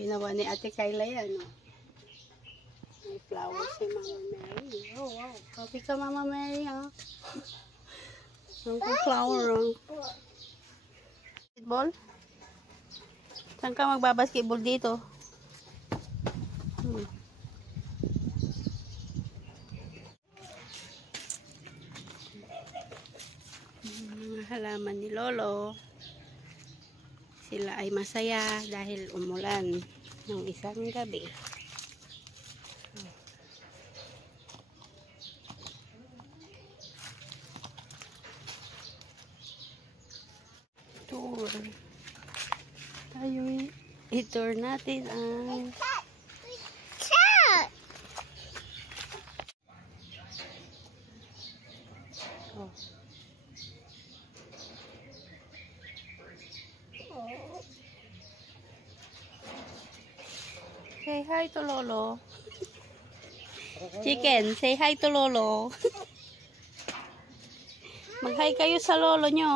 Ginawa ni Ate Kayla yan, no? May flowers si Mama Mary. Oh, wow. Happy ka, Mama Mary, ha? Ang flower, oh. Basketball? Saan ka magbabasketball dito? Mga halaman ni Lolo. Sila ay masaya dahil umulan ng isang gabi. Tour. Tayo i-tour natin ang oh. Say hi to Lolo. Chicken, say hi to Lolo. Mag-hi kayo sa Lolo nyo.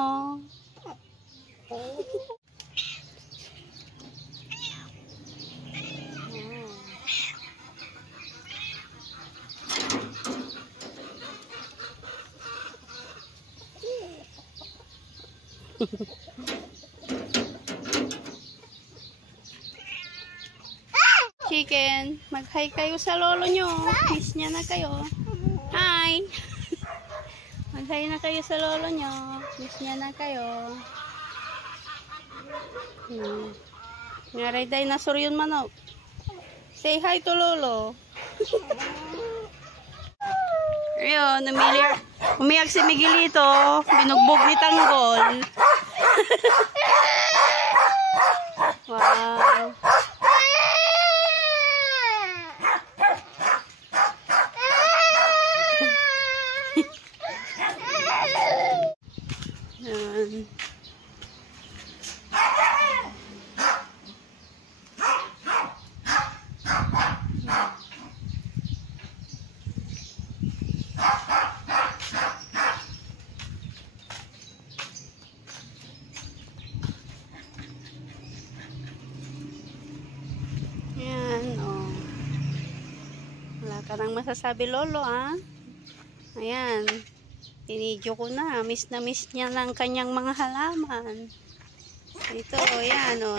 Chicken, mag-hi kayo sa Lolo nyo. Miss niya na kayo. Hi! Mag-hi na kayo sa Lolo nyo. Miss niya na kayo. Ngaray dinosaur yun, manok. Say hi to Lolo. Ayun, umiyak si Miguelito. Binugbog ni Tanggol. Wow. Yan. Oh. Wala ka nang masasabi, Lolo, ah? Ayan. Tinidyo ko na. Miss na miss niya ng kanyang mga halaman. Ito, yan, o.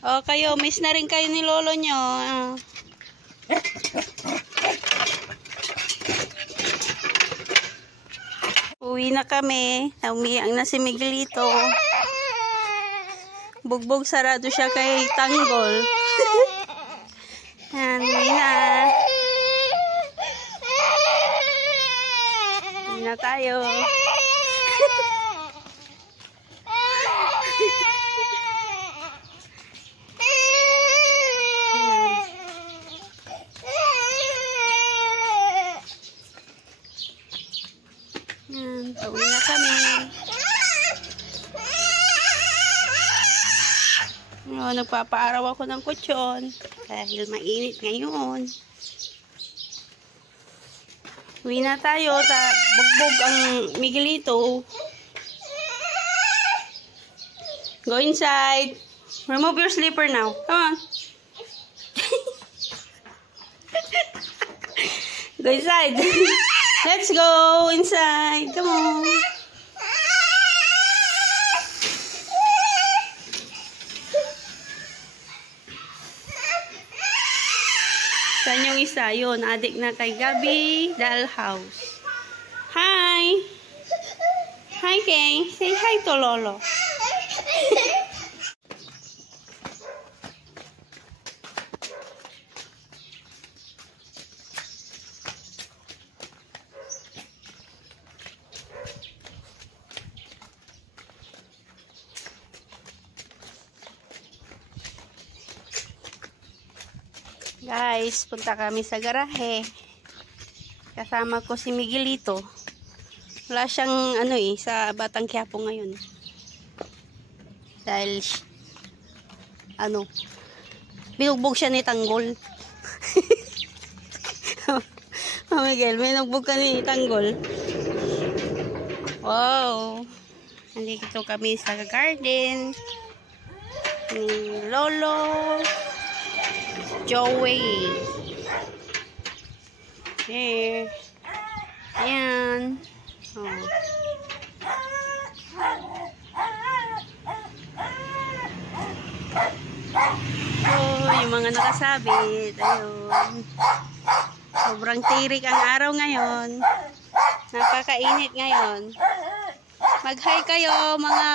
O, kayo, miss na rin kayo ni Lolo nyo. Uwi na kami. Umiyak na si Miguelito. Bugbog sarado siya kay Tanggol. Yan, uwi na. Uwi na tayo. Yan, pauwi na kami. Oh, nagpapaaraw ako ng kutsyon dahil mainit ngayon. Uwi na tayo. Bugbog ang Miguelito. Go inside. Remove your slipper now. Come on. Go inside. Let's go inside. Come on. Saan yung isa? Yun, adik na kay Gabi Dollhouse. Hi! Hi, Kay. Say hi to Lolo. Guys, punta kami sa garahe. Kasama ko si Miguelito. Wala siyang sa Batang Quiapo ngayon. Dahil binugbog siya ni Tanggol. Oh, Miguel, binugbog ka ni Tanggol. Wow. Nandito kami sa garden. ni Lolo Joey. Eh, ayan. Oh. Oh, yung mga nakasabit. Ayun. Sobrang tirik ang araw ngayon. Napakainit ngayon. Mag-hi kayo mga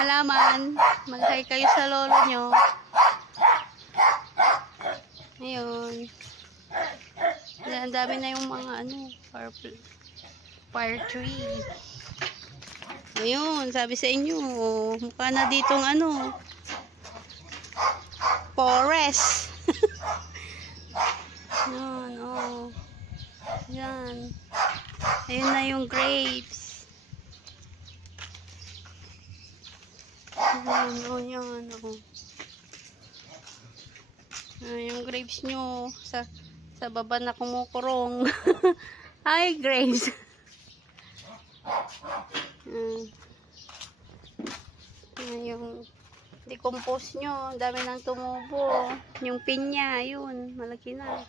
halaman. Mag-hi kayo sa lolo nyo. Ayun. Ang dami na yung mga fire tree. Ayun, sabi sa inyo, mukha na ditong forest. Yan, oh. Yan. Ayun na yung grapes. Yan, oh, yan, oh. Yung grapes nyo sa baba na kumukurong. Hi, grapes. Yung decompose nyo, dami nang tumubo. Yung pinya, yun, malaki na.